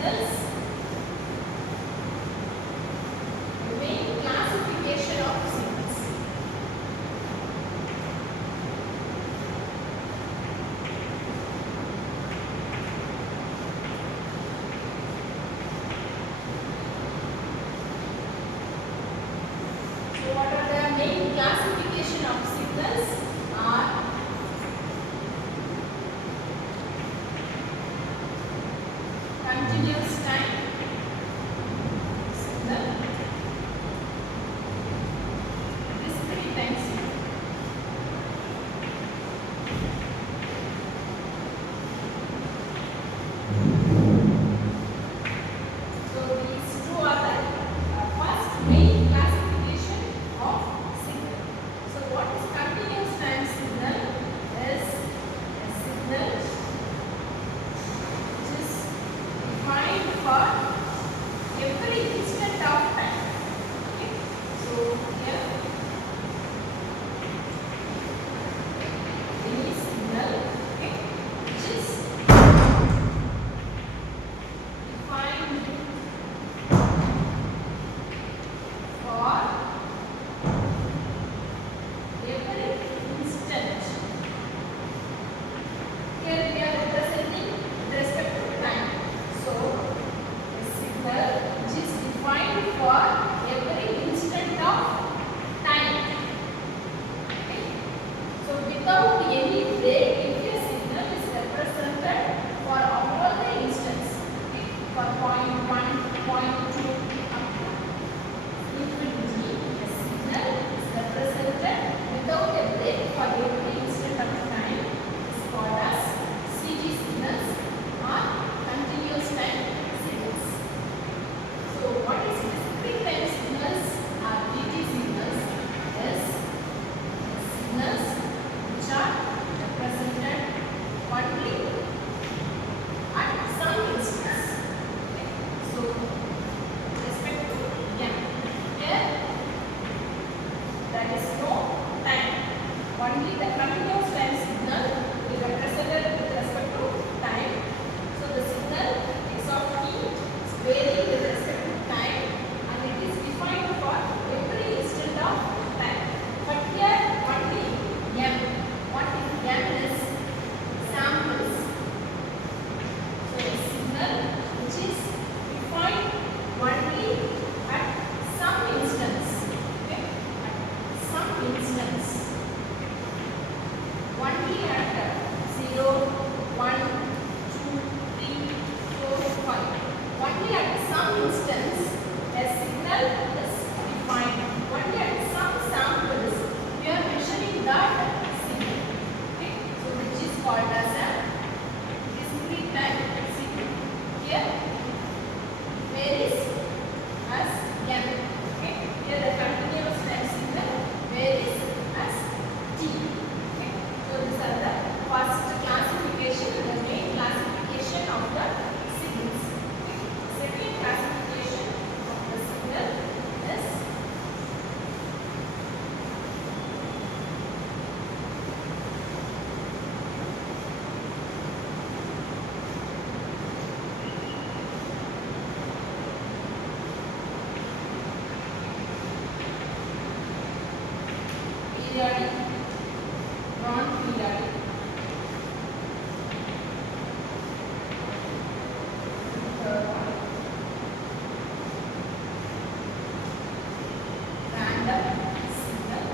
signals. The main classification of signals. So what are the main classification of signals? Are continuous time signal, discrete time signal. So these two are the first main classification of signal. So what is continuous time signal? Is a signal which is defined for every instant of time. Okay. So here any signal, okay, which is defined for every instant. Here we are representing with respect to time. So a signal which is defined for every instant of time. Okay. So without any break, if a signal is represented for all the instants, okay, for point 1, point 2 up to infinity, a signal is represented without a break for every instant of time is called as CT signals or continuous time signals. So what is discrete time signals or DT signals? Is signals which are represented only at some instance. Okay. So with respect to m, here there is no time. Only the continuous time signal is represented with respect to time. So the signal x of t is varying with respect to time and it is defined for every instant of time. But here only m. What is m is samples. So a signal which is defined only at some instance. Okay? At some instance. Only at 0, 1, 2, 3, 4, 5. Only at some instance a signal is defined. Only at some samples we are measuring that signal. Okay? So which is called as a discrete time signal. Here varies as m. Okay? Here the continuous time signal varies as t. Okay? So these are the first classification, the main classification of the signals. Okay? Second classification of the signal is periodic, non-periodic. Third one, random signal.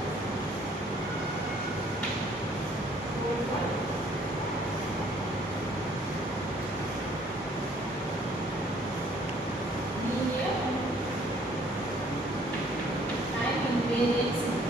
Fourth one, linear time invariant signal.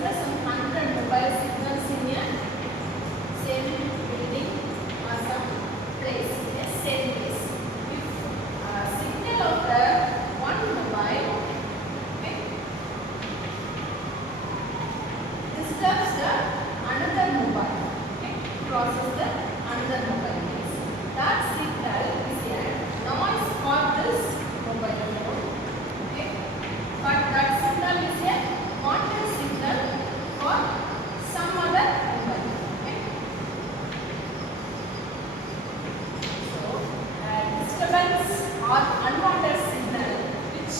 consider some 100 mobile signals in a same building or some place, in a same place. If signal of the one mobile, okay, disturbs the another mobile, okay, crosses the another mobile place, that signal is a noise for this mobile phone, okay, but that signal is a wanted signal for some other mobile, okay. So disturbance or unwanted signal which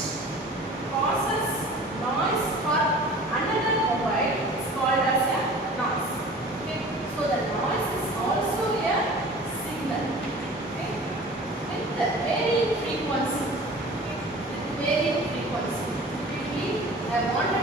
causes noise for another mobile is called as a noise, okay. So the noise is also a signal, okay, with the varying frequency, okay, with varying frequency between a wanted